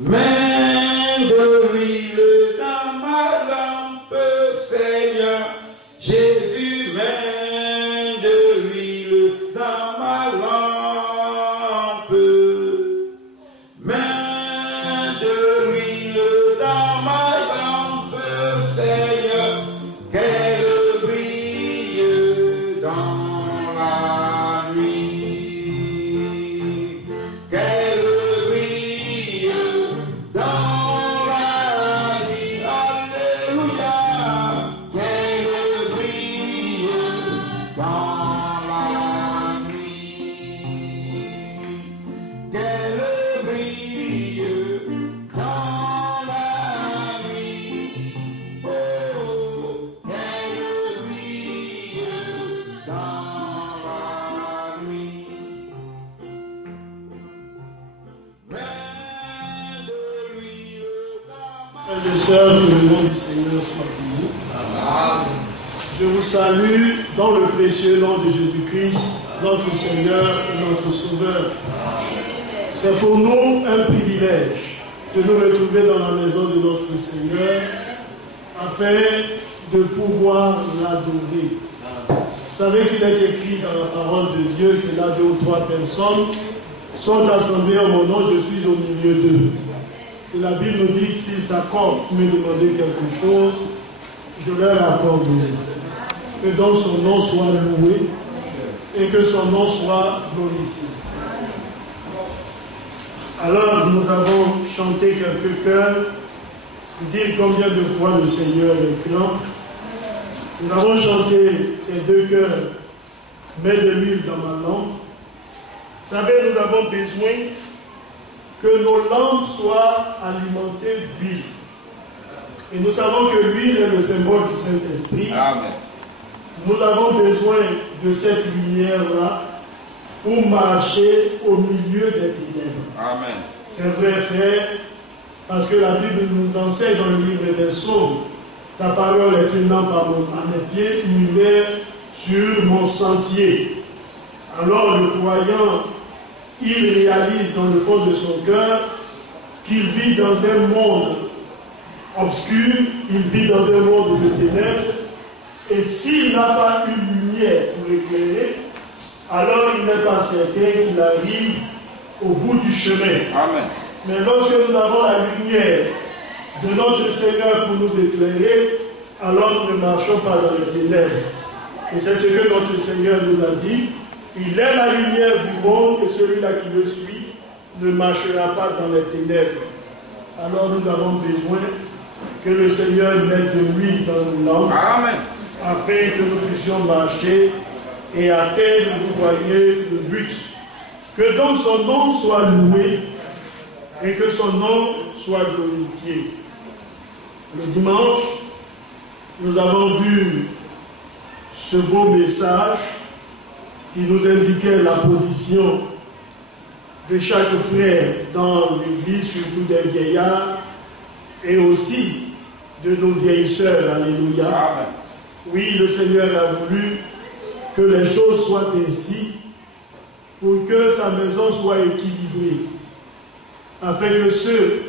Mets de l'huile dans ma lampe, Seigneur. Jésus, mets de l'huile dans ma lampe. Mets de l'huile dans ma lampe, Seigneur. Qu'elle brille dans la nuit. Qu'elle brille dans la nuit. Alléluia. Qu'elle brille dans la nuit. Qu'elle brille dans la nuit. Oh, qu'elle brille dans la nuit. Mets de l'huile dans ma Frères et sœurs, que le nom du Seigneur soit béni. Je vous salue dans le précieux nom de Jésus-Christ, notre Seigneur et notre Sauveur. C'est pour nous un privilège de nous retrouver dans la maison de notre Seigneur afin de pouvoir l'adorer. Vous savez qu'il est écrit dans la parole de Dieu que là 2 ou 3 personnes sont assemblées en mon nom, je suis au milieu d'eux. Et la Bible nous dit que s'ils s'accordent pour me demander quelque chose, je leur accorderai. Que donc son nom soit loué et que son nom soit glorifié. Alors nous avons chanté quelques chœurs pour dire combien de fois le Seigneur est grand. Nous avons chanté ces 2 chœurs, mets de l'huile dans ma lampe. Vous savez, nous avons besoin que nos lampes soient alimentées d'huile. Et nous savons que l'huile est le symbole du Saint-Esprit. Amen. Nous avons besoin de cette lumière-là pour marcher au milieu des ténèbres. Amen. C'est vrai, frère, parce que la Bible nous enseigne dans le livre des Psaumes. Ta parole est une lampe à mes pieds, une lumière sur mon sentier. Alors le croyant, il réalise dans le fond de son cœur qu'il vit dans un monde obscur, il vit dans un monde de ténèbres, et s'il n'a pas une lumière pour éclairer, alors il n'est pas certain qu'il arrive au bout du chemin. Amen. Mais lorsque nous avons la lumière de notre Seigneur pour nous éclairer, alors nous ne marchons pas dans les ténèbres. Et c'est ce que notre Seigneur nous a dit. Il est la lumière du monde et celui-là qui le suit ne marchera pas dans les ténèbres. Alors nous avons besoin que le Seigneur mette de l'huile dans nos lampes. Amen. Afin que nous puissions marcher et atteindre, vous voyez, le but. Que donc son nom soit loué et que son nom soit glorifié. Le dimanche, nous avons vu ce beau message qui nous indiquait la position de chaque frère dans l'église, surtout des vieillards, et aussi de nos vieilles sœurs. Alléluia. Amen. Oui, le Seigneur a voulu que les choses soient ainsi pour que sa maison soit équilibrée, afin que ceux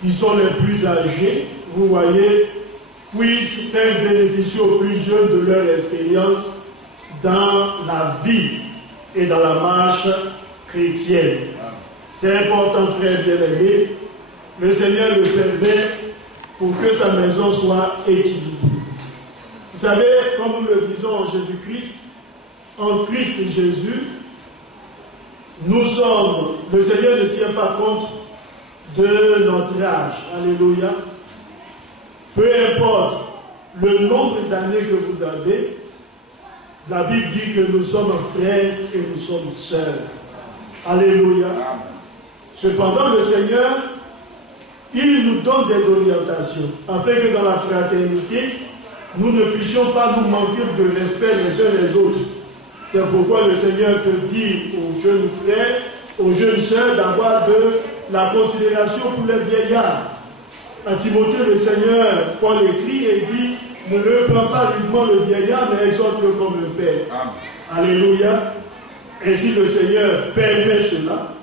qui sont les plus âgés, vous voyez, puissent faire bénéficier aux plus jeunes de leur expérience dans la vie et dans la marche chrétienne. C'est important, frère bien-aimé. Le Seigneur le permet pour que sa maison soit équilibrée. Vous savez, comme nous le disons en Jésus-Christ, en Christ Jésus, nous sommes, le Seigneur ne tient pas compte de notre âge. Alléluia. Peu importe le nombre d'années que vous avez, la Bible dit que nous sommes frères et nous sommes sœurs. Alléluia. Cependant, le Seigneur, il nous donne des orientations, afin que dans la fraternité, nous ne puissions pas nous manquer de respect les uns les autres. C'est pourquoi le Seigneur peut dire aux jeunes frères, aux jeunes sœurs, d'avoir de la considération pour les vieillards. À Timothée, le Seigneur, Paul écrit et dit, ne reprends pas uniquement le vieillard, mais exhorte-le comme le Père. Amen. Alléluia. Ainsi le Seigneur permet cela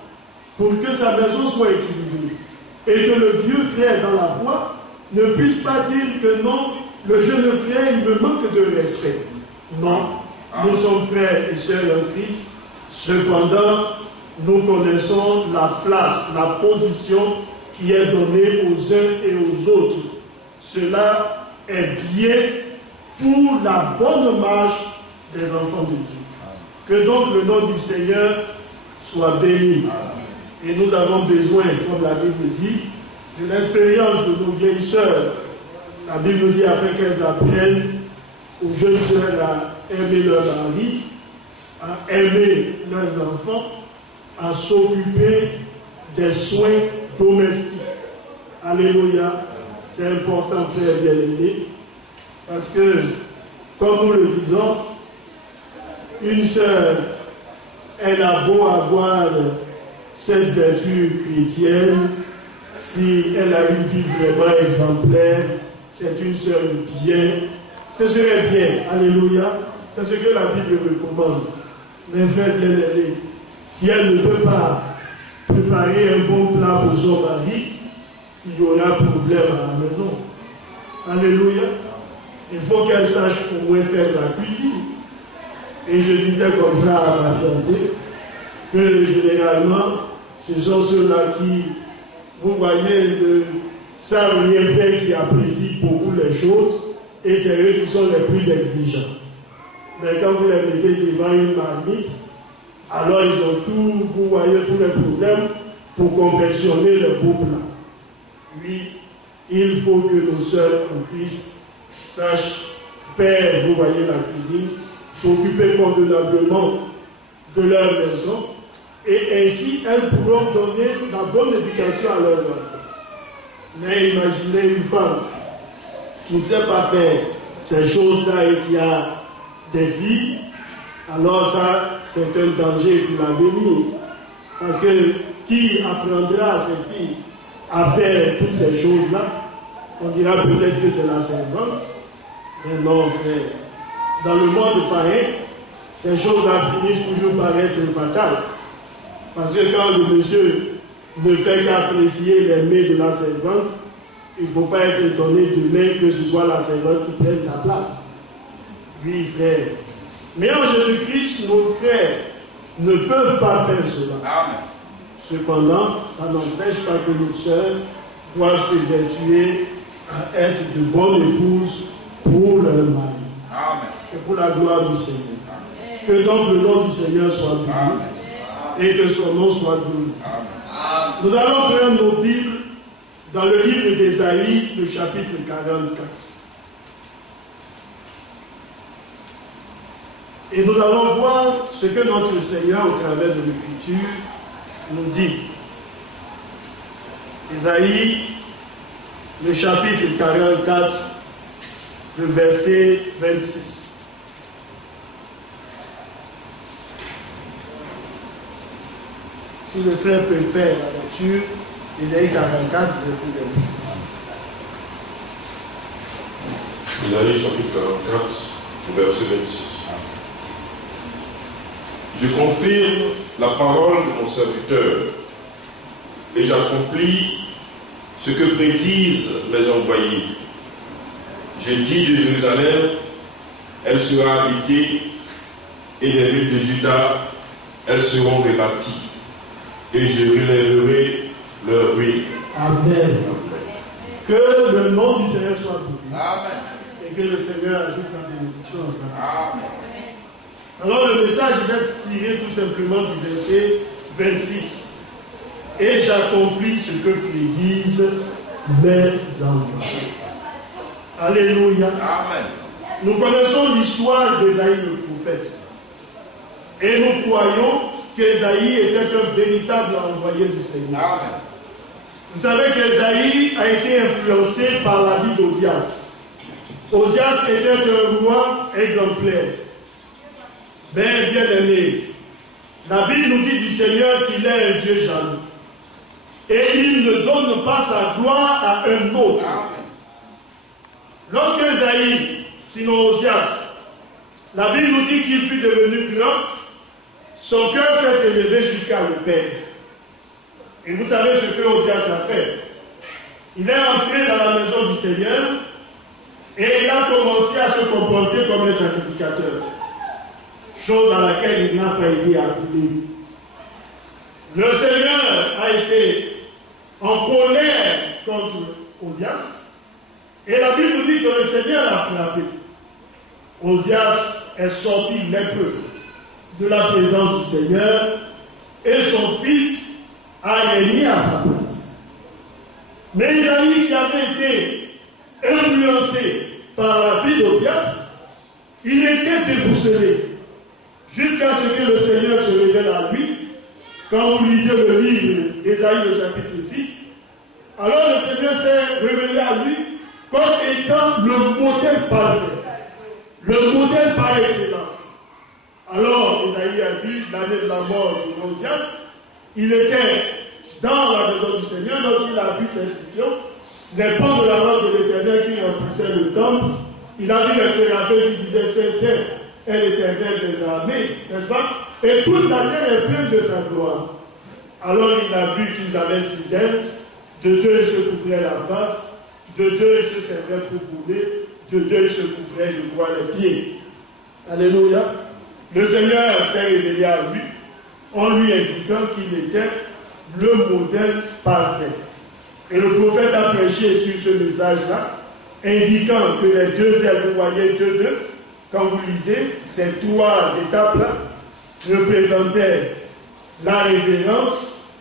pour que sa maison soit équilibrée. et que le vieux frère dans la foi ne puisse pas dire que non, le jeune frère, il me manque de respect. Non, nous sommes frères et sœurs en Christ. Cependant, nous connaissons la place, la position qui est donnée aux uns et aux autres. Cela est bien pour la bonne marche des enfants de Dieu. Que donc le nom du Seigneur soit béni. Et nous avons besoin, comme la Bible dit, de l'expérience de nos vieilles sœurs. La Bible nous dit afin qu'elles apprennent aux jeunes sœurs à aimer leur mari, à aimer leurs enfants, à s'occuper des soins domestiques. Alléluia. C'est important, frère bien-aimé, parce que, comme nous le disons, une sœur, elle a beau avoir cette vertu chrétienne, si elle a une vie vraiment exemplaire, c'est une sœur bien, ce serait bien, alléluia, c'est ce que la Bible recommande. Mes frères bien-aimés, si elle ne peut pas préparer un bon plat pour son mari, il y aura problème à la maison. Alléluia. Il faut qu'elle sache au moins faire la cuisine. Et je disais comme ça à ma fiancée, que généralement, ce sont ceux-là qui, vous voyez, ne savent rien faire, qui apprécient beaucoup les choses, et c'est eux qui sont les plus exigeants. Mais quand vous les mettez devant une marmite, alors ils ont tout, vous voyez, tous les problèmes pour confectionner le beau plat. Oui, il faut que nos sœurs en Christ sachent faire, vous voyez, la cuisine, s'occuper convenablement de leur maison, et ainsi elles pourront donner la bonne éducation à leurs enfants. Mais imaginez une femme qui ne sait pas faire ces choses-là et qui a des filles, alors ça, c'est un danger pour l'avenir. Parce que qui apprendra à ses filles à faire toutes ces choses-là? On dira peut-être que c'est la servante. Mais non, frère. Dans le monde pareil, ces choses-là finissent toujours par être fatales. Parce que quand le monsieur ne fait qu'apprécier les mets de la servante, il ne faut pas être étonné demain que ce soit la servante qui prenne ta place. Oui, frère. Mais en Jésus-Christ, nos frères ne peuvent pas faire cela. Amen. Cependant, ça n'empêche pas que nos sœurs doivent s'évertuer à être de bonnes épouses pour leur mari. Amen. C'est pour la gloire du Seigneur. Amen. Que donc le nom du Seigneur soit béni et que son nom soit glorifié. Nous allons prendre nos Bibles dans le livre d'Ésaïe, le chapitre 44. Et nous allons voir ce que notre Seigneur, au travers de l'Écriture, nous dit. Ésaïe, le chapitre 44, le verset 26. Si le frère peut faire la lecture, Ésaïe 44, verset 26. Ésaïe chapitre 44, verset 26. Je confirme la parole de mon serviteur et j'accomplis ce que prédisent mes envoyés. Je dis de Jérusalem, elle sera habitée, et les villes de Juda, elles seront rebâties, et je relèverai leur ruine. Amen. Que le nom du Seigneur soit béni. Amen. Et que le Seigneur ajoute la bénédiction à ça. Amen. Alors le message est tiré tout simplement du verset 26. Et j'accomplis ce que prédisent mes envoyés. Alléluia. Amen. Nous connaissons l'histoire d'Ésaïe le prophète. Et nous croyons qu'Ésaïe était un véritable envoyé du Seigneur. Amen. Vous savez qu'Ésaïe a été influencé par la vie d'Ozias. Ozias était un roi exemplaire. Ben, bien aimé, la Bible nous dit du Seigneur qu'il est un Dieu jaloux. Et il ne donne pas sa gloire à un autre. Amen. Lorsque Ésaïe, sinon Ozias, la Bible nous dit qu'il fut devenu grand, son cœur s'est élevé jusqu'à le perdre. Et vous savez ce que Ozias a fait. Il est entré dans la maison du Seigneur et il a commencé à se comporter comme un sacrificateur, chose à laquelle il n'a pas été appelé. Le Seigneur a été en colère contre Osias et la Bible nous dit que le Seigneur l'a frappé. Osias est sorti lépreux de la présence du Seigneur et son fils a régné à sa place. Mais Isaïe, qui avait été influencé par la vie d'Osias, il était déboussolé jusqu'à ce que le Seigneur se révèle à lui. Quand vous lisez le livre d'Ésaïe, le chapitre 6, alors le Seigneur s'est révélé à lui comme étant le modèle parfait, le modèle par excellence. Alors Ésaïe a dit, l'année de la mort d'Osias, il était dans la maison du Seigneur lorsqu'il a vu cette vision, les pans de la main de l'Éternel qui remplissaient le temple. Il a vu les séraphins qui disaient c'est est l'Éternel des armées, n'est-ce pas? Et toute la terre est pleine de sa gloire. Alors il a vu qu'ils avaient 6 ailes, de 2 ils se couvraient la face, de 2 ils se servaient pour voler, de 2 ils se couvraient, je crois, les pieds. Alléluia. Le Seigneur s'est révélé à lui en lui indiquant qu'il était le modèle parfait. Et le prophète a prêché sur ce message-là, indiquant que les 2 ailes, vous voyez 2, quand vous lisez, ces 3 étapes-là représentaient la révérence,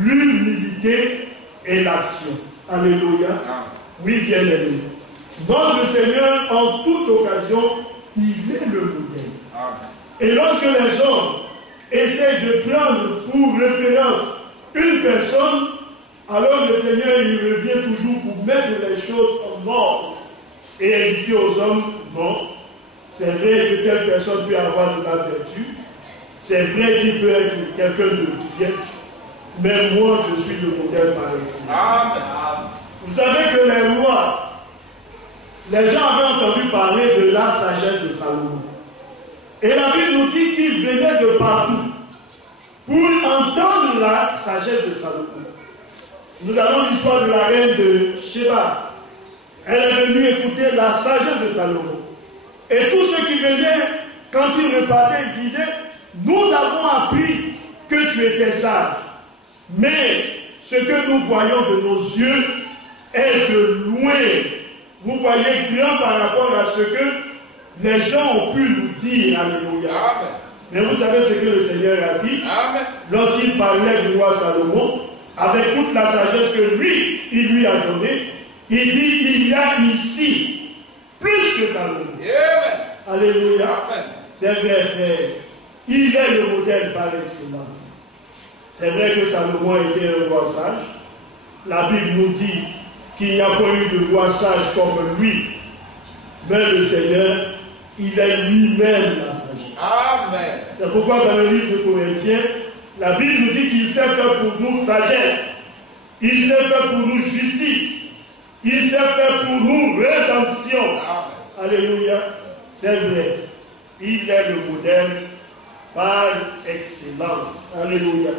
l'humilité et l'action. Alléluia. Oui, bien aimé. Notre Seigneur, en toute occasion, il est le modèle. Et lorsque les hommes essaient de prendre pour référence une personne, alors le Seigneur il revient toujours pour mettre les choses en ordre et indiquer aux hommes, non, c'est vrai que telle personne peut avoir de la vertu, c'est vrai qu'il peut être quelqu'un de bien, mais moi je suis le modèle par excellence. Vous savez que les rois, les gens avaient entendu parler de la sagesse de Salomon. Et la Bible nous dit qu'il venait de partout pour entendre la sagesse de Salomon. Nous avons l'histoire de la reine de Sheba. Elle est venue écouter la sagesse de Salomon. Et tous ceux qui venaient, quand ils repartaient, ils disaient, nous avons appris que tu étais sage. Mais ce que nous voyons de nos yeux est de loin. Vous voyez grand par rapport à ce que les gens ont pu nous dire. Alléluia. Amen. Mais vous savez ce que le Seigneur a dit lorsqu'il parlait du roi Salomon, avec toute la sagesse que lui, il lui a donnée, il dit, il y a ici plus que Salomon. Amen. Alléluia. Amen. C'est vrai, frère. Il est le modèle par excellence. C'est vrai que Salomon était un roi sage. La Bible nous dit qu'il n'y a pas eu de roi sage comme lui. Mais le Seigneur, il est lui-même la sagesse. Amen. C'est pourquoi dans le livre de Corinthiens, la Bible nous dit qu'il s'est fait pour nous sagesse. Il s'est fait pour nous justice. Il s'est fait pour nous rédemption. Amen. Alléluia. C'est vrai. Il est le modèle par excellence. Alléluia.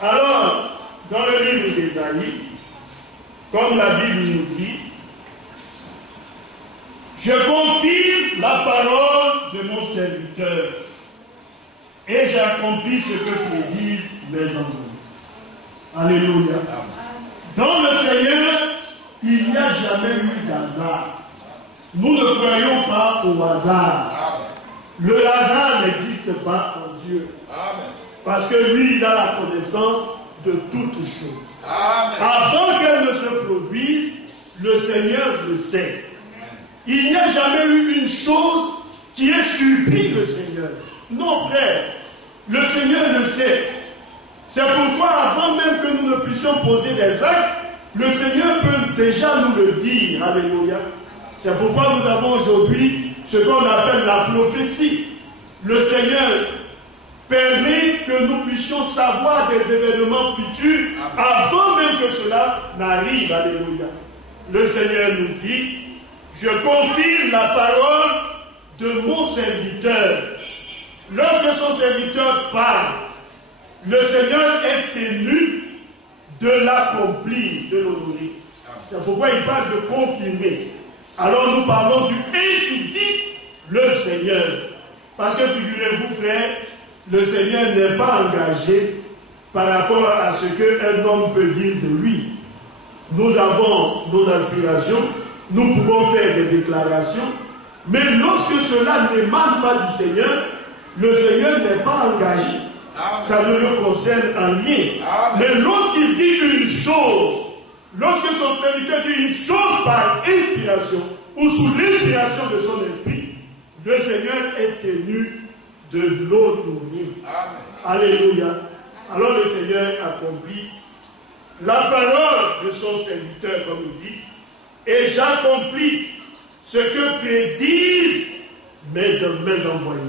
Alors, dans le livre d'Ésaïe, comme la Bible nous dit, je confirme la parole de mon serviteur et j'accomplis ce que prédisent mes envoyés. Alléluia. Dans le Seigneur, il n'y a jamais eu d'hasard. Nous ne croyons pas au hasard. Le hasard n'existe pas en Dieu. Parce que lui, il a la connaissance de toutes choses. Avant qu'elle ne se produise, le Seigneur le sait. Il n'y a jamais eu une chose qui ait surpris le Seigneur. Non, frère. Le Seigneur le sait. C'est pourquoi, avant même que nous ne puissions poser des actes, le Seigneur peut déjà nous le dire. Alléluia. C'est pourquoi nous avons aujourd'hui ce qu'on appelle la prophétie. Le Seigneur permet que nous puissions savoir des événements futurs avant même que cela n'arrive. Alléluia. Le Seigneur nous dit, je confirme la parole de mon serviteur. Lorsque son serviteur parle, le Seigneur est tenu de l'accomplir, de l'honorer. C'est pourquoi il parle de confirmer. Alors nous parlons du ainsi dit le Seigneur. Parce que figurez-vous, frère, le Seigneur n'est pas engagé par rapport à ce qu'un homme peut dire de lui. Nous avons nos aspirations, nous pouvons faire des déclarations, mais lorsque cela n'émane pas du Seigneur, le Seigneur n'est pas engagé. Ça ne le concerne en rien. Mais lorsqu'il dit une chose, lorsque son serviteur dit une chose par inspiration ou sous l'inspiration de son esprit, le Seigneur est tenu de l'honorer. Alléluia. Alors le Seigneur accomplit la parole de son serviteur, comme il dit, et j'accomplis ce que prédisent mes envoyés.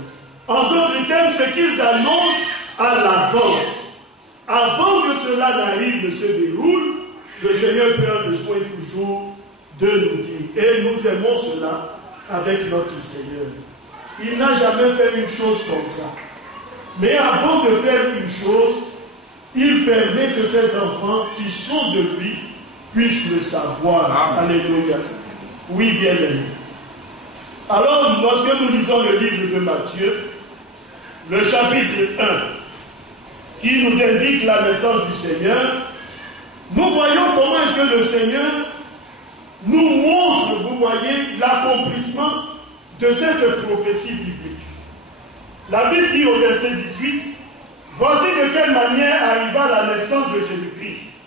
En d'autres termes, ce qu'ils annoncent à l'avance. Avant que cela n'arrive, ne se déroule, le Seigneur prend le soin toujours de nous dire. Et nous aimons cela avec notre Seigneur. Il n'a jamais fait une chose comme ça. Mais avant de faire une chose, il permet que ses enfants qui sont de lui puissent le savoir. Amen. Alléluia. Oui, bien aimé. Alors, lorsque nous lisons le livre de Matthieu, le chapitre 1, qui nous indique la naissance du Seigneur, nous voyons comment est-ce que le Seigneur nous montre, vous voyez, l'accomplissement de cette prophétie biblique. La Bible dit au verset 18, « Voici de quelle manière arriva la naissance de Jésus-Christ.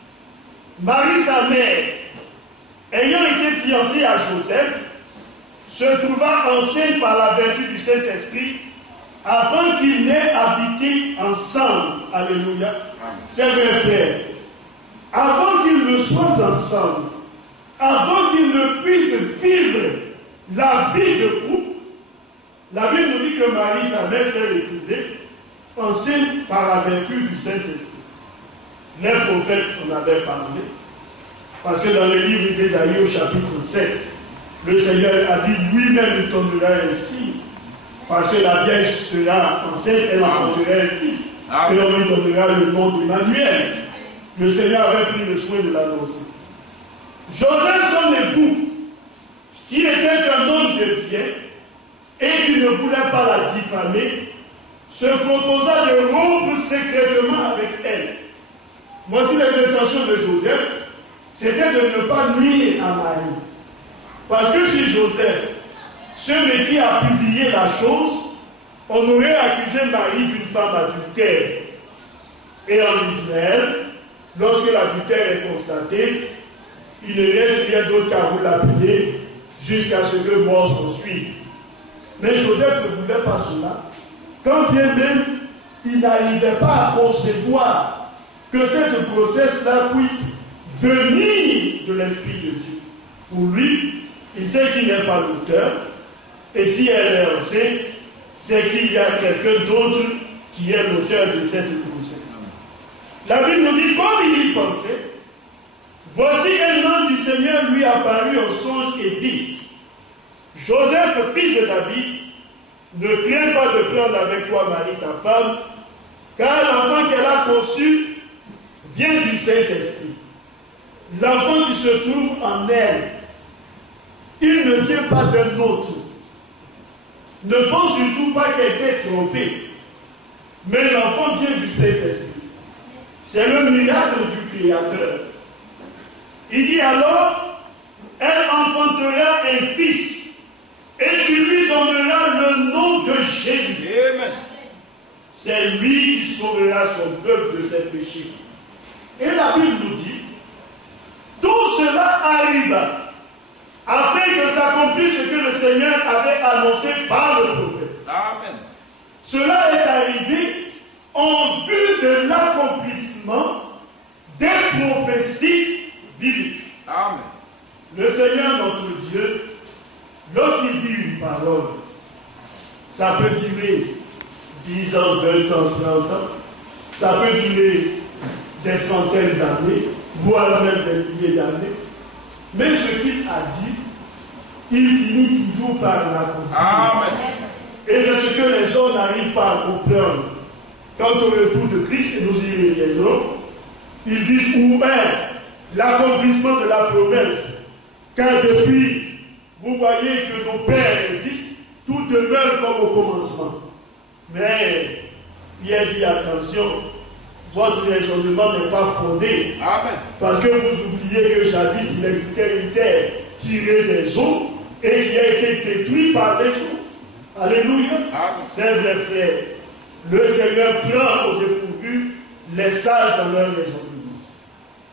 Marie, sa mère, ayant été fiancée à Joseph, se trouva enceinte par la vertu du Saint-Esprit, afin qu'ils n'aient habité ensemble. » Alléluia. C'est vrai, frère. Avant qu'ils ne soient ensemble, avant qu'ils ne puissent vivre la vie de couple, la Bible nous dit que Marie, sa mère, s'est retrouvée enceinte par la vertu du Saint-Esprit. Les prophètes en avaient parlé, parce que dans le livre d'Ésaïe au chapitre 7, le Seigneur a dit lui-même il donnera ainsi, parce que la Vierge sera enceinte, elle enfantera un fils, et on lui donnera le nom d'Emmanuel. Le Seigneur avait pris le soin de l'annoncer. Joseph, son époux, qui était un homme de bien, et qui ne voulait pas la diffamer, se proposa de rompre secrètement avec elle. Voici les intentions de Joseph, c'était de ne pas nuire à Marie. Parce que si Joseph se mettait à publier la chose, on aurait accusé Marie d'une femme adultère. Et en Israël, lorsque l'adultère est constaté, il ne reste rien d'autre qu'à vous lapider jusqu'à ce que mort s'ensuive. Mais Joseph ne voulait pas cela. Quand bien même, il n'arrivait pas à concevoir que cette grossesse-là puisse venir de l'Esprit de Dieu. Pour lui, il sait qu'il n'est pas l'auteur. Et si elle est enceinte, c'est qu'il y a quelqu'un d'autre qui est l'auteur de cette grossesse. La Bible nous dit, comme il y pensait, voici un ange du Seigneur lui apparut en songe et dit, Joseph, fils de David, ne crains pas de prendre avec toi Marie, ta femme, car l'enfant qu'elle a conçu vient du Saint-Esprit. L'enfant qui se trouve en elle, il ne vient pas d'un autre. Ne pense surtout pas qu'elle était trompée, mais l'enfant vient du Saint-Esprit. C'est le miracle du Créateur. Il dit alors, elle enfantera un fils, et tu lui donneras le nom de Jésus. Amen. C'est lui qui sauvera son peuple de ses péchés. Et la Bible nous dit, tout cela arrive afin que s'accomplisse ce que le Seigneur avait annoncé par le prophète. Amen. Cela est arrivé en vue de l'accomplissement des prophéties bibliques. Amen. Le Seigneur, notre Dieu, lorsqu'il dit une parole, ça peut durer 10 ans, 20 ans, 30 ans, ça peut durer des centaines d'années, voire même des milliers d'années. Mais ce qu'il a dit, il finit toujours par l'accomplir. Amen. Et c'est ce que les gens n'arrivent pas à comprendre. Quant au retour de Christ, et nous y reviendrons, ils disent où est l'accomplissement de la promesse. Car depuis, vous voyez que nos pères existent, tout demeure comme au commencement. Mais Pierre dit attention, votre raisonnement n'est pas fondé. Amen. Parce que vous oubliez que jadis il existait une terre tirée des eaux et qui a été détruite par les eaux. Alléluia. C'est vrai, frère. Le Seigneur prend au dépourvu les sages dans leur raisonnement.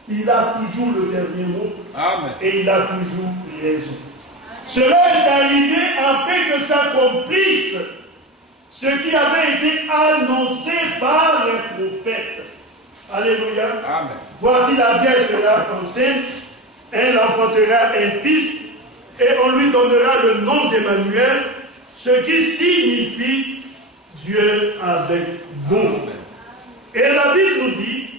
Il a toujours le dernier mot. Amen. Et il a toujours raison. Cela est arrivé afin que s'accomplisse ce qui avait été annoncé par les prophètes. Alléluia. Amen. Voici la Vierge sera enceinte, elle enfantera un fils, et on lui donnera le nom d'Emmanuel, ce qui signifie Dieu avec nous. Et la Bible nous dit,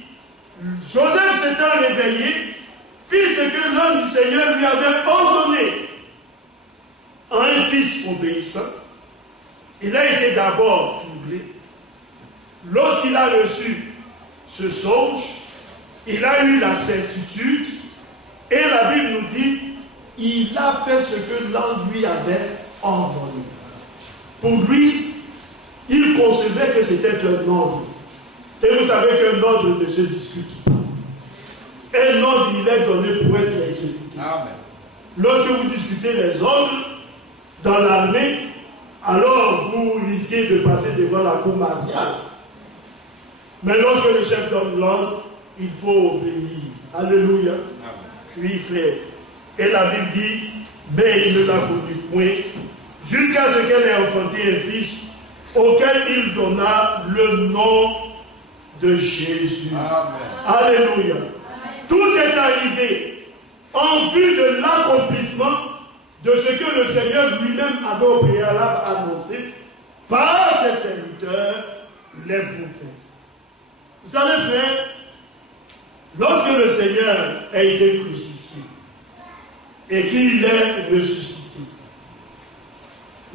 Joseph s'étant réveillé, fit ce que l'homme du Seigneur lui avait ordonné. En un fils obéissant, il a été d'abord troublé. Lorsqu'il a reçu ce songe, il a eu la certitude, et la Bible nous dit, il a fait ce que l'ange lui avait ordonné. Pour lui, il concevait que c'était un ordre. Et vous savez qu'un ordre ne se discute pas. Un ordre, il est donné pour être exécuté. Amen. Lorsque vous discutez les ordres dans l'armée, alors vous risquez de passer devant la cour martiale. Mais lorsque le chef donne l'ordre, il faut obéir. Alléluia. Oui, frère. Et la Bible dit, mais il ne l'a connu point, jusqu'à ce qu'elle ait enfanté un fils, auquel il donna le nom de Jésus. Amen. Alléluia. Amen. Tout est arrivé en vue de l'accomplissement de ce que le Seigneur lui-même avait au préalable annoncé par ses serviteurs, les prophètes. Vous savez, frère, lorsque le Seigneur a été crucifié et qu'il est ressuscité,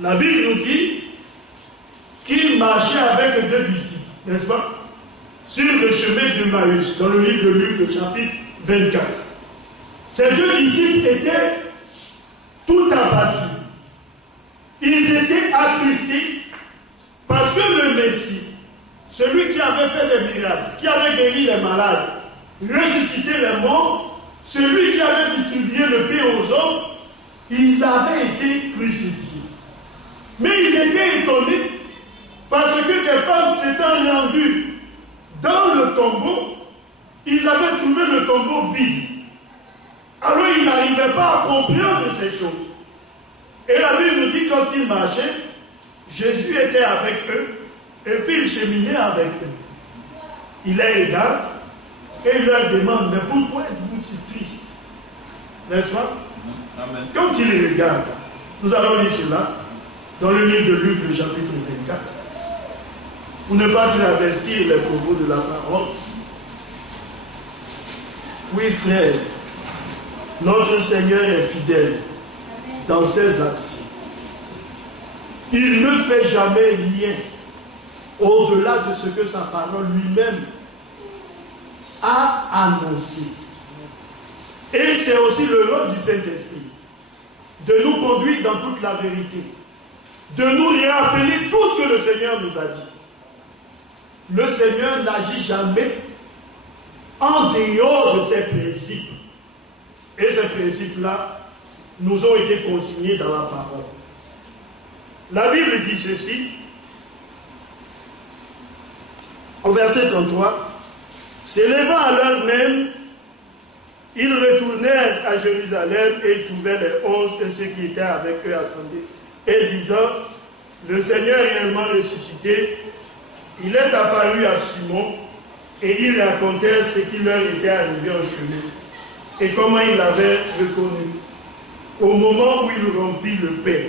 la Bible nous dit qu'il marchait avec deux disciples, n'est-ce pas? Sur le chemin de Maïs, dans le livre de Luc, le chapitre 24. Ces deux disciples étaient tout abattus. Ils étaient attristés parce que le Messie, celui qui avait fait des miracles, qui avait guéri les malades, ressuscité les morts, celui qui avait distribué le pain aux hommes, il avait été crucifié. Mais ils étaient étonnés parce que des femmes s'étant rendues dans le tombeau, ils avaient trouvé le tombeau vide. Alors ils n'arrivaient pas à comprendre ces choses. Et la Bible nous dit que lorsqu'ils marchaient, Jésus était avec eux, et puis il cheminait avec eux. Il les regarde, et il leur demande, mais pourquoi êtes-vous si tristes? N'est-ce pas? Amen. Quand il les regarde, nous allons lire cela dans le livre de Luc, le chapitre 24. Pour ne pas travestir les propos de la parole. Oui, frère, notre Seigneur est fidèle dans ses actions. Il ne fait jamais rien au-delà de ce que sa parole lui-même a annoncé. Et c'est aussi le rôle du Saint-Esprit de nous conduire dans toute la vérité, de nous rappeler tout ce que le Seigneur nous a dit. Le Seigneur n'agit jamais en dehors de ses principes. Et ces principes-là nous ont été consignés dans la parole. La Bible dit ceci, au verset 33, s'élevant à l'heure même, ils retournèrent à Jérusalem et ils trouvèrent les 11 et ceux qui étaient avec eux assemblés, et disant, le Seigneur est réellement ressuscité, il est apparu à Simon, et il racontait ce qui leur était arrivé en chemin, et comment il l'avait reconnu, au moment où il rompit le pain.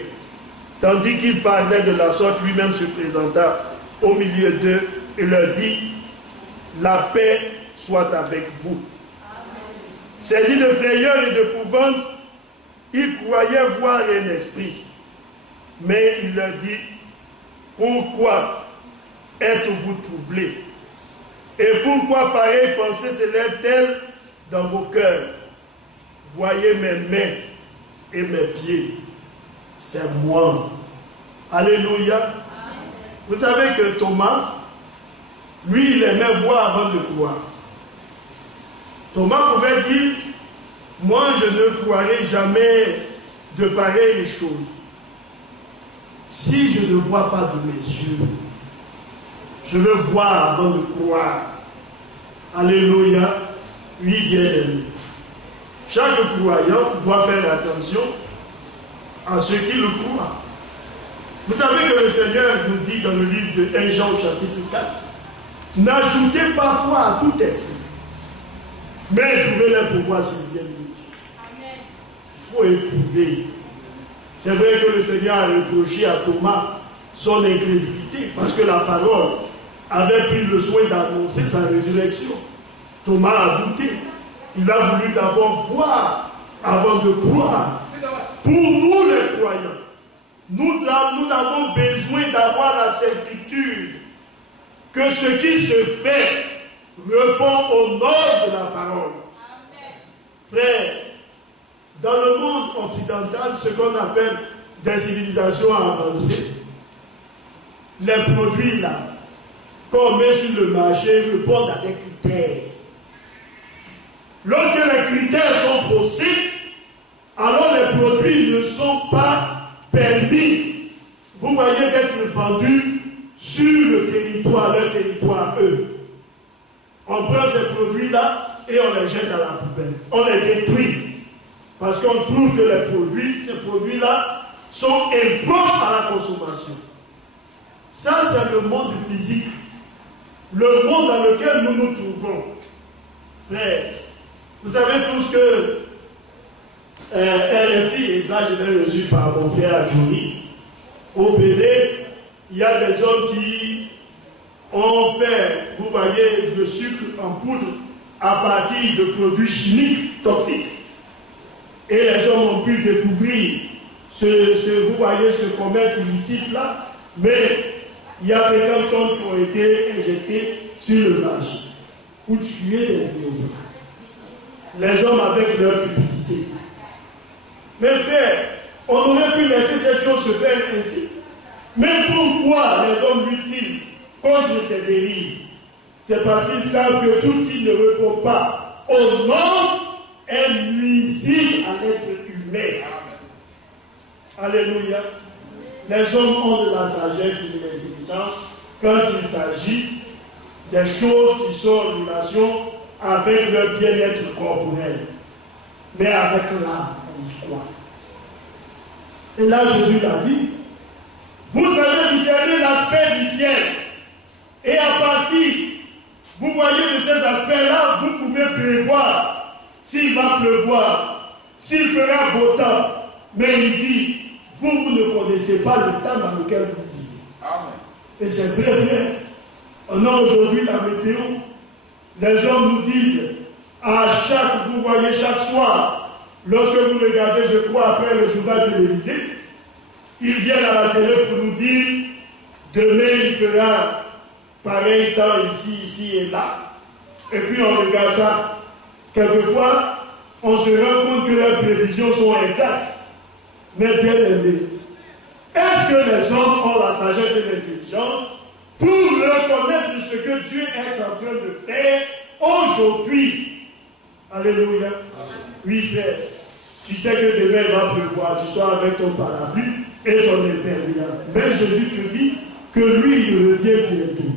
Tandis qu'il parlait de la sorte, lui-même se présenta au milieu d'eux et leur dit, la paix soit avec vous. Saisis de frayeur et d'épouvante, ils croyaient voir un esprit. Mais il leur dit, pourquoi êtes-vous troublés? Et pourquoi pareille pensée s'élève-t-elle dans vos cœurs, voyez mes mains et mes pieds. C'est moi. Alléluia. Vous savez que Thomas, lui, il aimait voir avant de croire. Thomas pouvait dire, moi, je ne croirai jamais de pareilles choses. Si je ne vois pas de mes yeux, je veux voir avant de croire. Alléluia. Oui, bien aimé. Chaque croyant doit faire attention à ce qu'il croit. Vous savez que le Seigneur nous dit dans le livre de 1 Jean chapitre 4, n'ajoutez pas foi à tout esprit, mais éprouvez les pouvoirs s'ils viennent de Dieu. Il faut éprouver. C'est vrai que le Seigneur a reproché à Thomas son incrédulité, parce que la parole avait pris le soin d'annoncer sa résurrection. Thomas a douté. Il a voulu d'abord voir avant de croire. Pour nous les croyants, nous avons besoin d'avoir la certitude que ce qui se fait répond au nord de la parole. Amen. Frère, dans le monde occidental, ce qu'on appelle des civilisations avancées, les produits là, qu'on met sur le marché, répondent à des critères. Lorsque les critères sont faussés, alors les produits ne sont pas permis, vous voyez, d'être vendus sur le territoire, leur territoire, eux. On prend ces produits-là et on les jette à la poubelle. On les détruit. Parce qu'on trouve que ces produits-là, sont impropres à la consommation. Ça, c'est le monde physique. Le monde dans lequel nous nous trouvons. Frère, vous savez tous que RFI, et là je l'ai reçu par mon frère Adjouri, au BD, il y a des hommes qui ont fait, vous voyez, le sucre en poudre à partir de produits chimiques toxiques. Et les hommes ont pu découvrir vous voyez, ce commerce illicite-là, mais il y a 50 tonnes qui ont été injectées sur le marché pour tuer les innocents. Les hommes avec leur cupidité. Mais frère, on aurait pu laisser cette chose se faire ainsi. Mais pourquoi les hommes luttent-ils contre ces dérives? C'est parce qu'ils savent que tout ce qui ne répond pas au nom est nuisible à l'être humain. Alléluia. Les hommes ont de la sagesse et de l'intelligence quand il s'agit des choses qui sont en relation avec leur bien-être corporel. Mais avec l'âme, on y croit. Et là, Jésus l'a dit. Vous savez discerner l'aspect du ciel. Et à partir, vous voyez de ces aspects-là, vous pouvez prévoir s'il va pleuvoir, s'il fera beau temps. Mais il dit, vous ne connaissez pas le temps dans lequel vous vivez. Amen. Et c'est très vrai. On a aujourd'hui la météo. Les hommes nous disent, vous voyez, chaque soir, lorsque vous regardez, je crois, après le journal télévisé, ils viennent à la télé pour nous dire, demain il fera pareil temps ici et là. Et puis on regarde ça. Quelquefois, on se rend compte que leurs prévisions sont exactes. Mais bien aimés, est-ce que les hommes ont la sagesse et l'intelligence pour reconnaître ce que Dieu est en train de faire aujourd'hui? Alléluia. Oui, frère. Tu sais que demain il va pleuvoir, tu sors avec ton parapluie et ton imperméable. Mais Jésus te dit que lui, il revient bientôt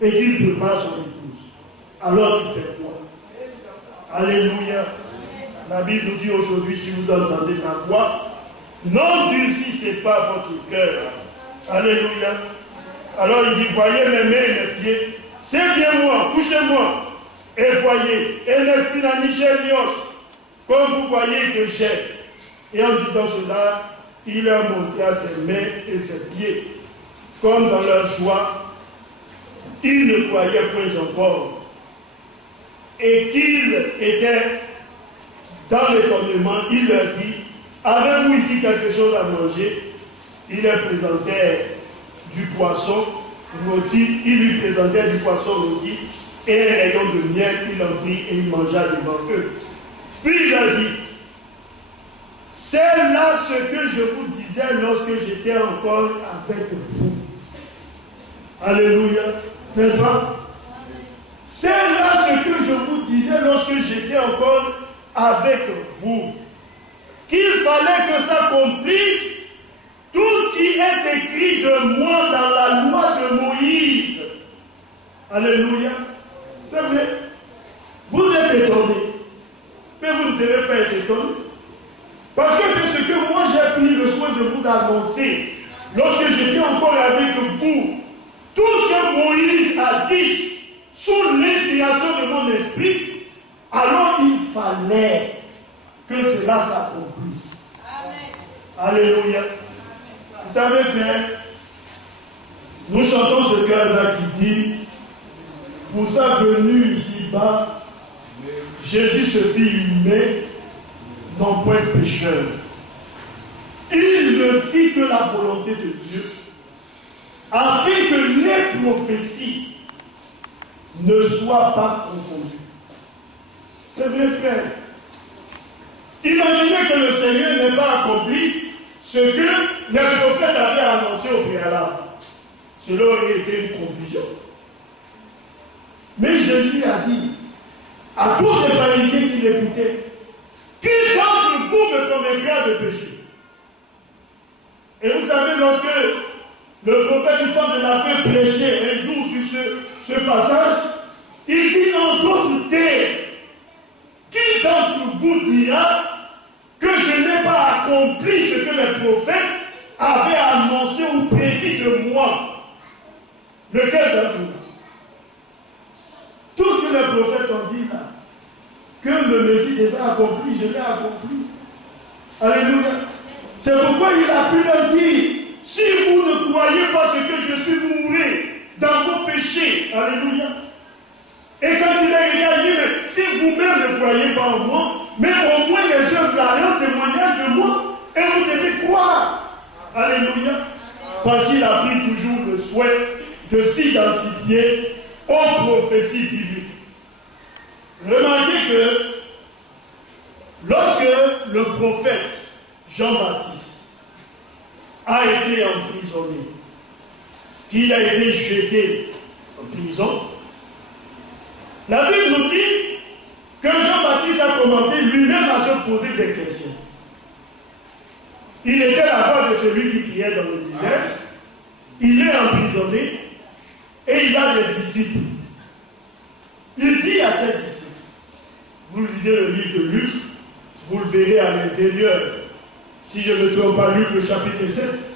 et qu'il prépare son épouse. Alors tu fais quoi? Alléluia. La Bible nous dit aujourd'hui, si vous entendez sa voix, n'endurcissez pas votre cœur. Alléluia. Alors il dit, voyez mes mains et mes pieds. C'est bien moi, touchez-moi. Et voyez, et l'esprit n'a ni chair ni os, comme vous voyez que j'ai. Et en disant cela, il leur montra ses mains et ses pieds. Comme dans leur joie, ils ne croyaient point encore. Et qu'ils étaient dans l'étonnement, il leur dit, avez-vous ici quelque chose à manger? Il leur présentait du poisson rôti, il lui présentait du poisson rôti et un rayon de miel, il en prit et il mangea devant eux. Puis il a dit, c'est là ce que je vous disais lorsque j'étais encore avec vous. Alléluia. N'est-ce pas? C'est là ce que je vous disais lorsque j'étais encore avec vous. Qu'il fallait que s'accomplisse tout ce qui est écrit de moi dans la loi de Moïse. Alléluia. C'est vrai. Vous êtes étonnés. Mais vous ne devez pas être étonnés. Parce que c'est ce que moi j'ai pris le soin de vous annoncer. Lorsque j'étais encore avec vous, tout ce que Moïse a dit sous l'inspiration de mon esprit, alors il fallait que cela s'accomplisse. Alléluia. Vous savez, frère, nous chantons ce cœur-là qui dit, pour sa venue ici-bas, Jésus se fit humain, non point pécheur. Il ne fit que la volonté de Dieu, afin que les prophéties ne soient pas confondues. C'est vrai, frère. Imaginez que le Seigneur n'ait pas accompli ce que les prophètes avaient annoncé au préalable. Cela aurait été une confusion. Mais Jésus a dit à tous ces pharisiens qui l'écoutaient, qui d'entre vous me convaincra de péché? Et vous savez, lorsque le prophète du temps de la paix prêchait un jour sur ce passage, il dit en d'autres termes, qui d'entre vous dira que je n'ai pas accompli ce que les prophètes avaient annoncé ou prédit de moi? Lequel d'entre vous? Tout ce que les prophètes ont dit là, que le Messie devait accomplir, je l'ai accompli. Alléluia. C'est pourquoi il a pu leur dire, si vous ne croyez pas ce que je suis, vous mourrez dans vos péchés. Alléluia. Et quand il est réagi, mais si vous-même ne croyez pas en moi, mais au moins les œuvres là, un témoignage de moi, et vous devez croire. Alléluia. Parce qu'il a pris toujours le souhait de s'identifier aux prophéties bibliques. Remarquez que lorsque le prophète Jean-Baptiste a été emprisonné, qu'il a été jeté en prison, la Bible nous dit que Jean-Baptiste a commencé lui-même à se poser des questions. Il était la voix de celui qui criait dans le désert, il est emprisonné et il a des disciples. Il dit à ses disciples, vous lisez le livre de Luc, vous le verrez à l'intérieur, si je ne me trompe pas, Luc le chapitre 7.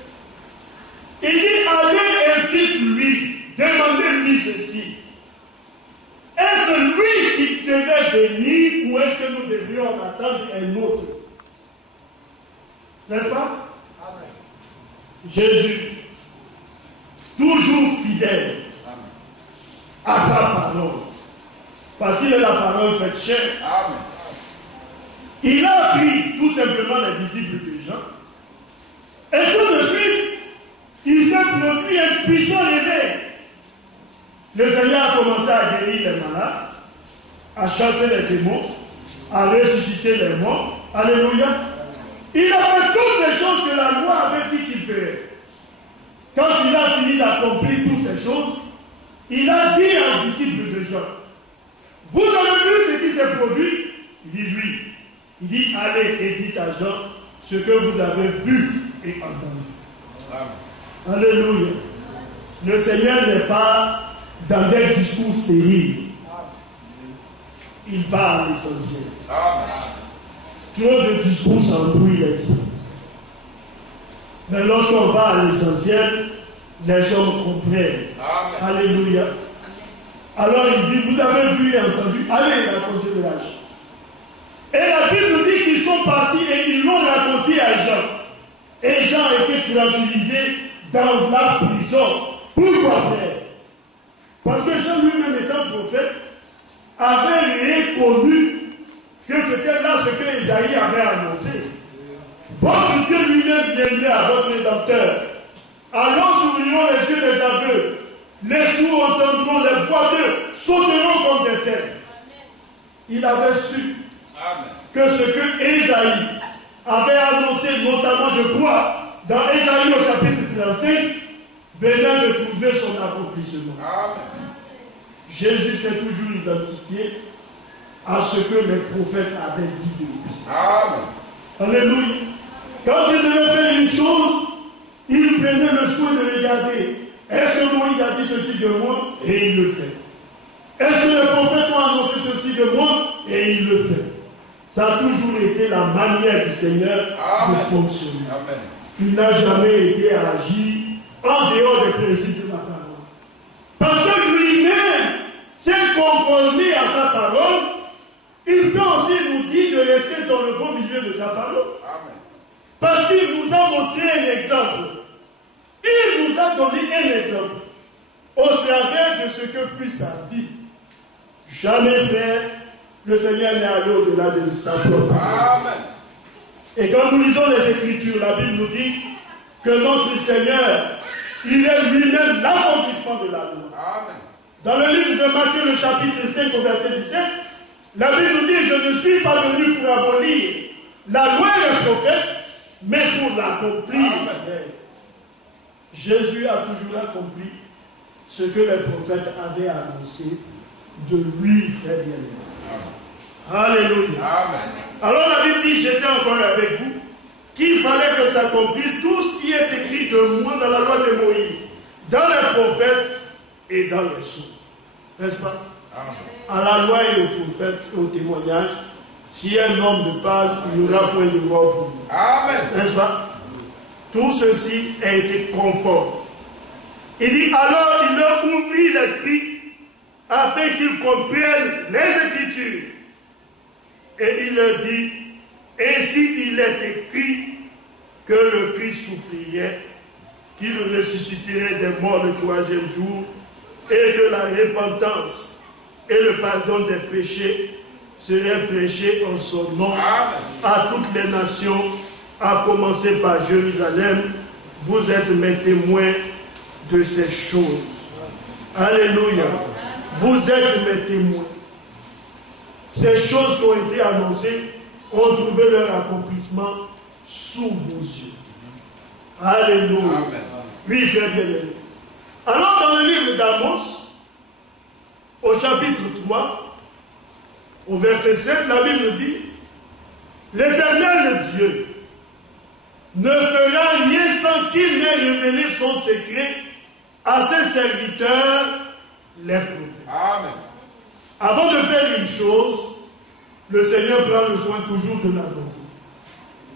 Il dit, allez et dites-lui, demandez-lui ceci. Est-ce lui qui devait venir ou est-ce que nous devrions attendre un autre? N'est-ce pas? Amen. Jésus, toujours fidèle à sa parole, parce qu'il est la parole faite chair. Amen. Il a pris tout simplement les disciples de Jean, et tout de suite, il s'est produit un puissant réveil. Le Seigneur a commencé à guérir les malades, à chasser les démons, à ressusciter les morts. Alléluia. Il a fait toutes ces choses que la loi avait dit qu'il ferait. Quand il a fini d'accomplir toutes ces choses, il a dit aux disciples de Jean, vous avez vu ce qui s'est produit? Ils disent oui. Il dit, allez et dites à Jean ce que vous avez vu et entendu. Amen. Alléluia. Le Seigneur n'est pas dans des discours stériles. Il va à l'essentiel. Trop de discours s'embrouillent les discours. Mais lorsqu'on va à l'essentiel, les hommes comprennent. Amen. Alléluia. Alors il dit, vous avez vu et entendu, allez raconter de l'âge. Et la Bible nous dit qu'ils sont partis et ils l'ont raconté à Jean. Et Jean a été tranquillisé dans la prison. Pourquoi faire? Parce que Jean lui-même étant prophète, avait reconnu que c'était là ce que Isaïe avait annoncé. Votre Dieu lui-même viendrait à votre rédempteur. Allons s'ouvrons les yeux des aveugles. Les sourds entendront, les boiteux sauteront comme des cerfs. Il avait su que ce que Ésaïe avait annoncé, notamment, je crois, dans Ésaïe au chapitre 35, venait de trouver son accomplissement. Amen. Jésus s'est toujours identifié à ce que les prophètes avaient dit de lui. Amen. Alléluia. Quand il devait faire une chose, il prenait le soin de regarder. Est-ce que Moïse a dit ceci de moi? Et il le fait. Est-ce que les prophètes ont annoncé ceci de moi? Et il le fait. Ça a toujours été la manière du Seigneur de fonctionner. Amen. Il n'a jamais été à agir en dehors des principes de la parole. Parce que lui-même s'est conformé à sa parole, il peut aussi nous dire de rester dans le bon milieu de sa parole. Amen. Parce qu'il nous a montré un exemple. Il nous a donné un exemple au travers de ce que fut sa vie. Jamais frère, le Seigneur n'est allé au-delà de sa propre. Amen. Et quand nous lisons les Écritures, la Bible nous dit que notre Seigneur, il est lui-même l'accomplissement de la loi. Amen. Dans le livre de Matthieu, le chapitre 5, au verset 17, la Bible nous dit, je ne suis pas venu pour abolir la loi et les prophètes, mais pour l'accomplir. Jésus a toujours accompli ce que les prophètes avaient annoncé de lui, frère bien-aimé. Alléluia. Amen. Alors la Bible dit, j'étais encore avec vous, qu'il fallait que s'accomplisse tout ce qui est écrit de moi dans la loi de Moïse, dans les prophètes et dans les sceaux. N'est-ce pas? Amen. À la loi et aux prophètes et au témoignage, si un homme ne parle, il n'y aura point de mort pour lui. Amen. N'est-ce pas? Tout ceci a été conforme. Il dit, alors il leur ouvrit l'esprit afin qu'ils comprennent les Écritures. Et il leur dit, ainsi il est écrit que le Christ souffrirait, qu'il ressusciterait des morts le troisième jour, et que la repentance et le pardon des péchés seraient prêchés en son nom à toutes les nations, à commencer par Jérusalem. Vous êtes mes témoins de ces choses. Alléluia. Vous êtes mes témoins. Ces choses qui ont été annoncées ont trouvé leur accomplissement sous vos yeux. Alléluia. Amen. Oui, frère bien-aimé. Alors, dans le livre d'Amos, au chapitre 3, au verset 7, la Bible nous dit, l'Éternel Dieu ne fera rien sans qu'il n'ait révélé son secret à ses serviteurs, les prophètes. Amen. Avant de faire une chose, le Seigneur prend le soin toujours de l'annoncer.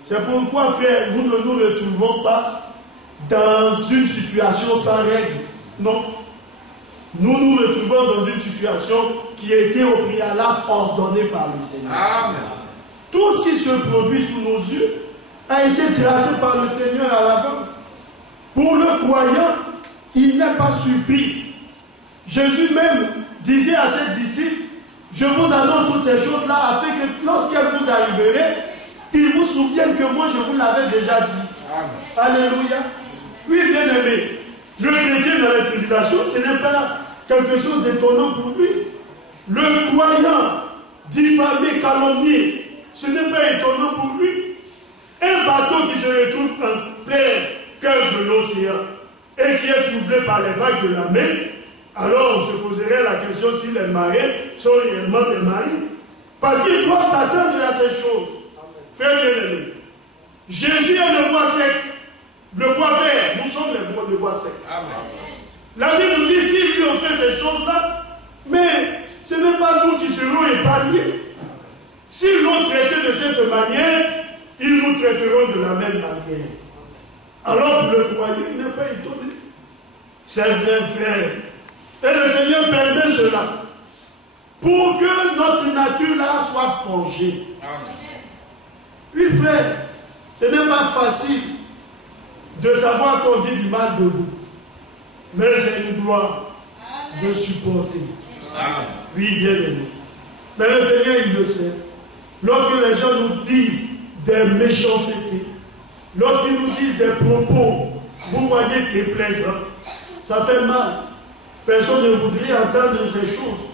C'est pourquoi, frère, nous ne nous retrouvons pas dans une situation sans règle. Non. Nous nous retrouvons dans une situation qui a été au préalable ordonnée par le Seigneur. Amen. Tout ce qui se produit sous nos yeux a été tracé par le Seigneur à l'avance. Pour le croyant, il n'est pas surpris. Jésus même disait à ses disciples, je vous annonce toutes ces choses-là afin que lorsqu'elles vous arriveraient, ils vous souviennent que moi je vous l'avais déjà dit. Amen. Alléluia. Oui, bien-aimé, le chrétien dans la tribulation, ce n'est pas quelque chose d'étonnant pour lui. Le croyant diffamé, calomnié, ce n'est pas étonnant pour lui. Un bateau qui se retrouve en plein cœur de l'océan et qui est troublé par les vagues de la mer, alors on se poserait la question si les marins sont réellement des marins. Parce qu'ils doivent s'attendre à ces choses. Frère bien-aimé, Jésus est le bois sec, le bois vert, nous sommes le bois sec. Amen. La Bible nous dit, si lui ont fait ces choses-là, mais ce n'est pas nous qui serons épargnés. S'ils l'ont traité de cette manière, ils nous traiteront de la même manière. Alors le croyant n'est pas étonné. C'est vrai, frère. Et le Seigneur permet cela pour que notre nature là soit forgée. Amen. Oui, frère, ce n'est pas facile de savoir qu'on dit du mal de vous, mais c'est une gloire de supporter. Amen. Oui, bien aimé. Mais le Seigneur, il le sait. Lorsque les gens nous disent des méchancetés, lorsqu'ils nous disent des propos, vous voyez, déplaisants, ça fait mal. Personne ne voudrait entendre ces choses.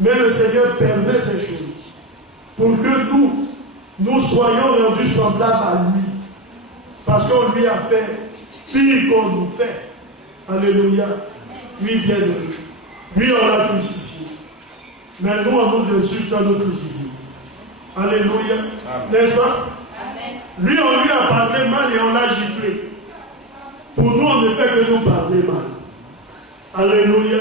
Mais le Seigneur permet ces choses pour que nous soyons rendus semblables à lui. Parce qu'on lui a fait pire qu'on nous fait. Alléluia. Lui, bien aimé. Lui, on l'a crucifié. Mais nous, on nous insulte à nous crucifier. Alléluia. N'est-ce pas? Lui, on lui a parlé mal et on l'a giflé. Pour nous, on ne fait que nous parler mal. Alléluia.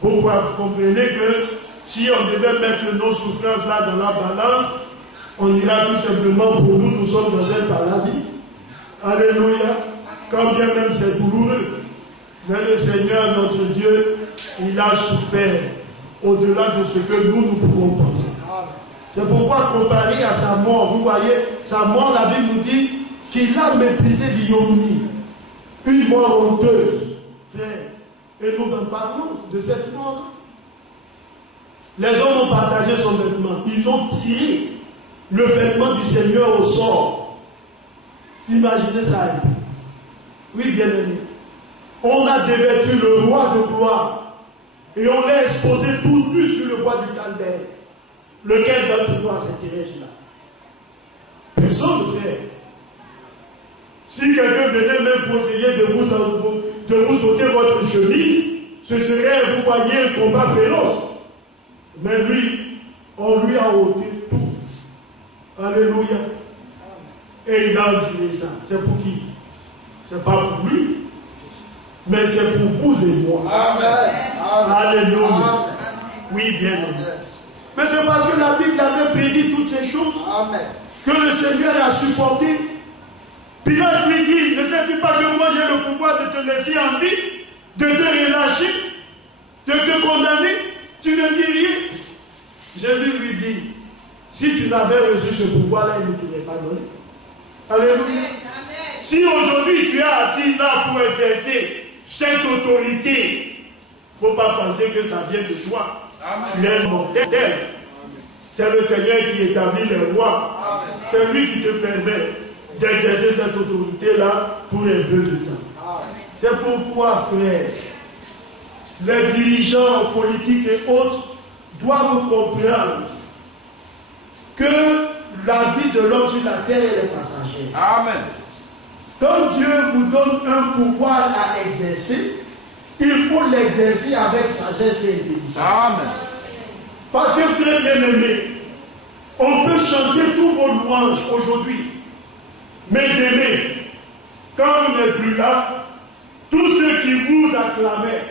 Vous comprenez que si on devait mettre nos souffrances là dans la balance, on dira tout simplement pour nous, nous sommes dans un paradis. Alléluia. Quand bien même c'est douloureux. Mais le Seigneur, notre Dieu, il a souffert au-delà de ce que nous pouvons penser. C'est pourquoi comparé à sa mort, vous voyez, sa mort, la Bible nous dit qu'il a méprisé l'ignominie. Une mort honteuse. Frère, et nous en parlons de cette mort. Les hommes ont partagé son vêtement. Ils ont tiré le vêtement du Seigneur au sort. Imaginez ça. Oui, bien aimé. On a dévêtu le roi de gloire et on l'a exposé tout nu sur le bois du calvaire. Lequel d'entre nous a s'intéressé cela? Personne ne fait. Si quelqu'un venait même pour essayer de vous ôter votre chemise, ce serait, vous voyez, un combat féroce. Mais lui, on lui a ôté tout. Alléluia. Et il a enduré ça. C'est pour qui? C'est pas pour lui, mais c'est pour vous et moi. Amen. Alléluia. Oui, bien aimé. Mais c'est parce que la Bible avait prédit toutes ces choses. Amen. Que le Seigneur a supporté. Pilate lui dit, ne sais-tu pas que moi j'ai le pouvoir de te laisser en vie, de te relâcher, de te condamner? Tu ne dis rien. Jésus lui dit, si tu n'avais reçu ce pouvoir-là, il ne te l'aurait pas donné. Alléluia. Amen. Si aujourd'hui tu es assis là pour exercer cette autorité, il ne faut pas penser que ça vient de toi. Amen. Tu es mortel. C'est le Seigneur qui établit les rois. C'est lui qui te permet d'exercer cette autorité-là pour un peu de temps. C'est pourquoi, frère, les dirigeants politiques et autres doivent comprendre que la vie de l'homme sur la terre elle est passagère. Amen. Quand Dieu vous donne un pouvoir à exercer, il faut l'exercer avec sagesse et intelligence. Amen. Parce que, frère bien-aimé, on peut chanter tous vos louanges aujourd'hui. Mais demain, quand on n'est plus là, tous ceux qui vous acclamaient,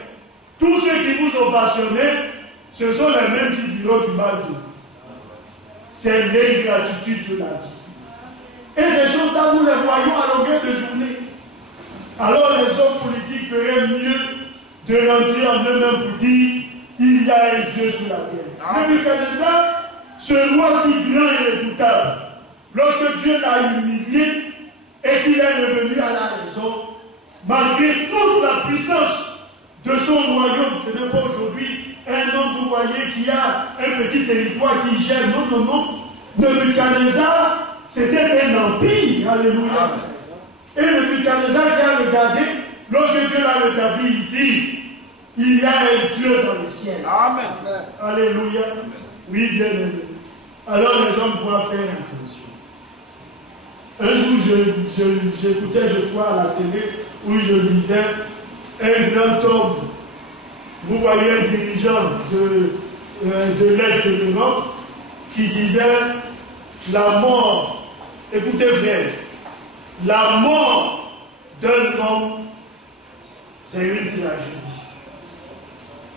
tous ceux qui vous ovationnaient, ce sont les mêmes qui diront du mal de vous. C'est l'ingratitude de la vie. Et ces choses-là, nous les voyons à longueur de journée. Alors les hommes politiques feraient mieux de rentrer en eux-mêmes pour dire il y a un Dieu sur la terre. Nebuchadnezzar, ce roi si grand et redoutable, lorsque Dieu l'a humilié et qu'il est revenu à la raison, malgré toute la puissance de son royaume, ce n'est pas aujourd'hui un homme, vous voyez, qui a un petit territoire qui gère. Non. Nebuchadnezzar, c'était un empire. Alléluia. Et Nebuchadnezzar qui a regardé, lorsque Dieu l'a rétabli, il dit il y a un Dieu dans le ciel. Amen. Alléluia. Oui, bien aimé. Alors les hommes doivent faire attention. Un jour, j'écoutais, je crois, à la télé, où je lisais un grand homme. Vous voyez un dirigeant de l'Est de l'Europe qui disait la mort, écoutez frère, la mort d'un homme, c'est une tragédie.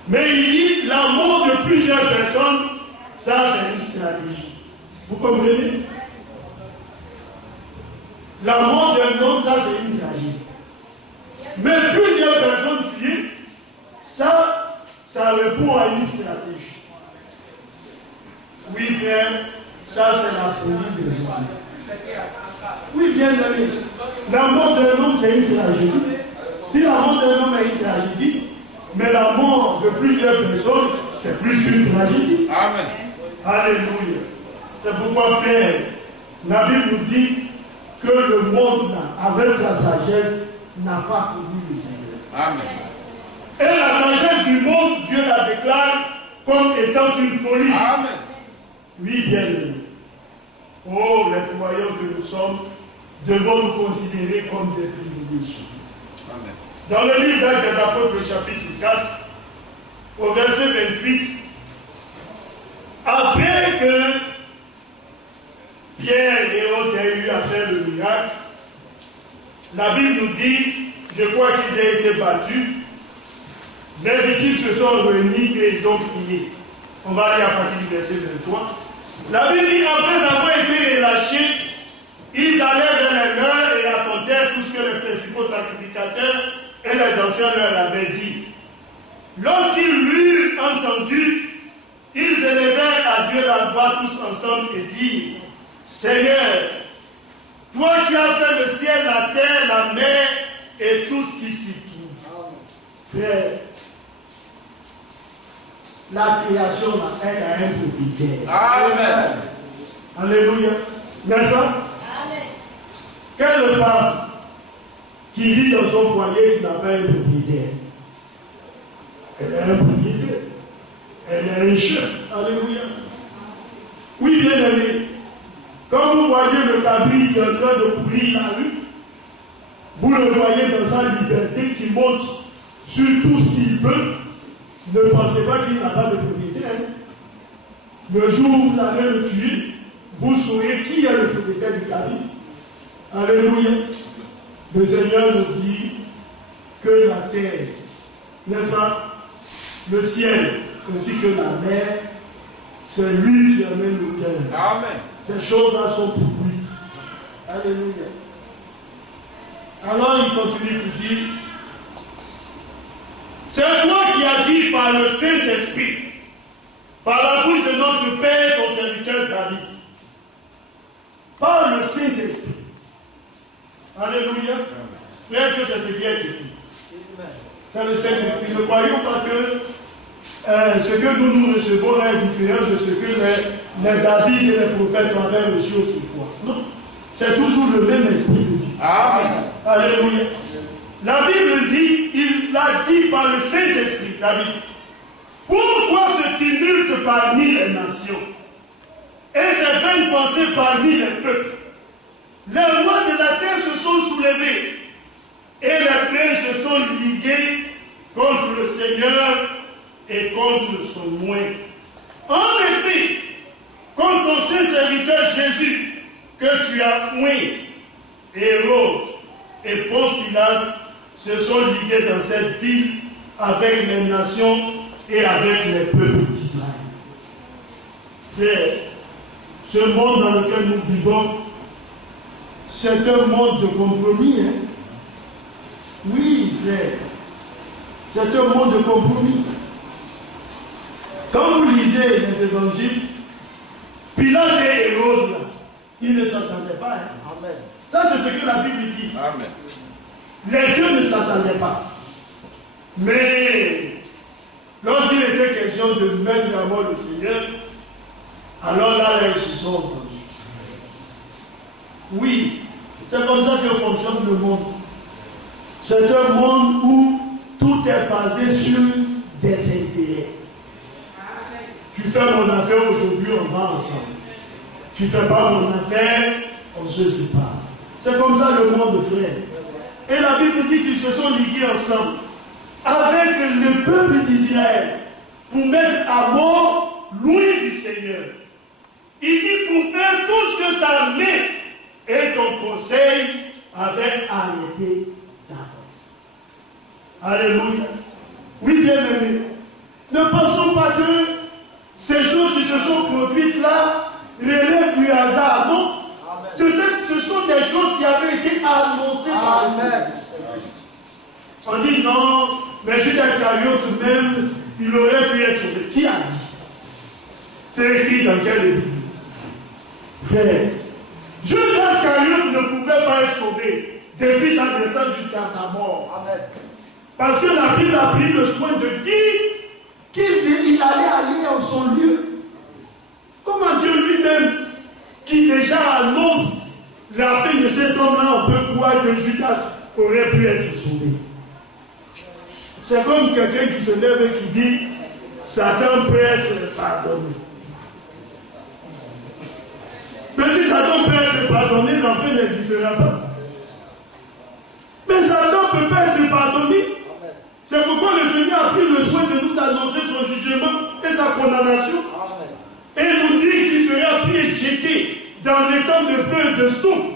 Mais il dit la mort de plusieurs personnes, ça c'est une stratégie. Vous comprenez? La mort d'un homme, ça c'est une tragédie. Mais plusieurs personnes tuées, ça répond à une stratégie. Oui, frère, ça c'est la folie des hommes. Oui, bien aimé. La mort d'un homme, c'est une tragédie. Si la mort d'un homme est une tragédie, mais la mort de plusieurs personnes, c'est plus une tragédie. Amen. Alléluia. C'est pourquoi, frère, la Bible nous dit que le monde, avec sa sagesse, n'a pas connu le Seigneur. Amen. Et la sagesse du monde, Dieu la déclare comme étant une folie. Amen. Oui, bien aimé. Oh, les croyants que nous sommes, devons nous considérer comme des privilégiés. Amen. Dans le livre des Apôtres, chapitre 4, au verset 28, après que Pierre et Hérode aient eu à faire le miracle, la Bible nous dit, je crois qu'ils aient été battus, les disciples se sont réunis et ils ont prié. On va aller à partir du verset 23. La Bible dit, après avoir été relâchés, ils allèrent vers les leurs et racontèrent tout ce que les principaux sacrificateurs et les anciens leur avaient dit. Lorsqu'ils l'eurent entendu, ils élevèrent à Dieu la voix tous ensemble et dirent, Seigneur, toi qui as fait le ciel, la terre, la mer et tout ce qui s'y trouve. Frère, la création, elle a un propriétaire. Amen. Alléluia. N'est-ce pas? Amen. Quelle femme qui vit dans son foyer qui n'a pas un propriétaire? Elle a un propriétaire. Elle a un chef. Alléluia. Oui, bien aimé. Quand vous voyez le cabri qui est en train de courir la rue, vous le voyez dans sa liberté qui monte sur tout ce qu'il veut. Ne pensez pas qu'il n'a pas de propriétaire. Le jour où vous allez le tuer, vous saurez qui est le propriétaire du cabri. Alléluia. Le Seigneur nous dit que la terre, n'est-ce pas, le ciel, ainsi que la mer, c'est lui qui amène l'auteur. Amen. Ces choses-là sont pour lui. Alléluia. Alors il continue pour dire, c'est toi qui as dit par le Saint-Esprit, par la bouche de notre Père, ton serviteur David. Par le Saint-Esprit. Alléluia. Est-ce que c'est ce qui est écrit? C'est le Saint-Esprit. Ne croyons pas que ce que nous recevons est différent de ce que les David et les prophètes avaient reçu autrefois. Non. C'est toujours le même esprit de Dieu. Amen. Alléluia. La Bible dit, il l'a dit par le Saint-Esprit, David. Pourquoi ce tumulte parmi les nations et ces vaines pensées parmi les peuples? Les rois de la terre se sont soulevés et les princes se sont ligués contre le Seigneur et contre son oint. En effet, contre ton saint serviteur Jésus, que tu as oint, Hérode et Ponce Pilate se sont ligués dans cette ville avec les nations et avec les peuples d'Israël. Frère, ce monde dans lequel nous vivons, c'est un monde de compromis. Hein? Oui, frère, c'est un monde de compromis. Quand vous lisez les évangiles, Pilate et Hérode, ils ne s'entendaient pas. Hein? Amen. Ça, c'est ce que la Bible dit. Amen. Les deux ne s'entendaient pas. Mais lorsqu'il était question de mettre à mort le Seigneur, alors là, ils se sont entendus. Oui, c'est comme ça que fonctionne le monde. C'est un monde où tout est basé sur des intérêts. Tu fais mon affaire aujourd'hui, on va ensemble. Tu ne fais pas mon affaire, on se sépare. C'est comme ça le monde, frère. Et la Bible dit qu'ils se sont ligués ensemble avec le peuple d'Israël pour mettre à mort loin du Seigneur. Il dit pour faire tout ce que ta main et ton conseil avaient arrêté d'avance. Alléluia. Oui, bien aimé. Ne pensons pas que ces choses qui se sont produites là relèvent du hasard. Non. Ce sont des choses qui avaient été annoncées par le Seigneur. On dit non, mais Judas Iscariote même, il aurait pu être sauvé. Qui a dit? C'est écrit dans quelle Bible? Frère, Judas Iscariote ne pouvait pas être sauvé depuis sa naissance jusqu'à sa mort. Amen. Parce que la Bible a pris le soin de dire qu'il allait aller en son lieu. Comment Dieu lui-même, qui déjà annonce la fin de cet homme-là, on peut croire que Judas aurait pu être sauvé. C'est comme quelqu'un qui se lève et qui dit Satan peut être pardonné. Mais si Satan peut être pardonné, l'enfer n'existera pas. Mais Satan ne peut pas être pardonné. C'est pourquoi le Seigneur a pris le soin de nous annoncer son jugement et sa condamnation. Et nous dit qu'il sera pris et jeté dans l'étang de feu et de souffle.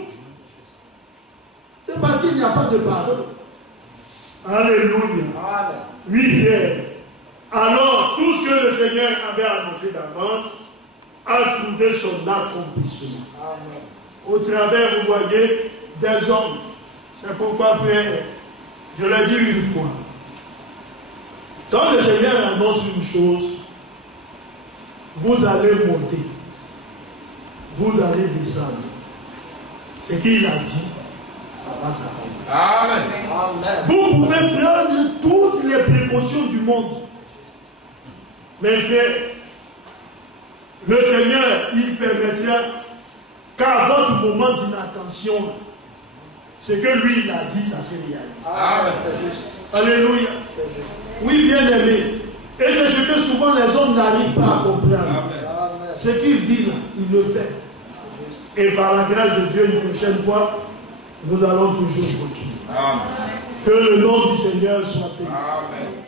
C'est parce qu'il n'y a pas de pardon. Alléluia. Oui, Pierre. Alors, tout ce que le Seigneur avait annoncé d'avance a trouvé son accomplissement. Au travers, vous voyez, des hommes. C'est pourquoi, frère, je l'ai dit une fois. Quand le Seigneur annonce une chose, vous allez monter. Vous allez descendre. Ce qu'il a dit, ça va s'accomplir. Amen. Vous pouvez prendre toutes les précautions du monde. Mais frère, le Seigneur, il permettra qu'à votre moment d'inattention, ce que lui il a dit, ça se réalise. Amen. C'est juste. Alléluia. C'est juste. Oui, bien aimé. Et c'est ce que souvent les hommes n'arrivent pas à comprendre. Amen. Ce qu'il dit là, il le fait. Et par la grâce de Dieu, une prochaine fois, nous allons toujours continuer. Amen. Que le nom du Seigneur soit béni. Amen.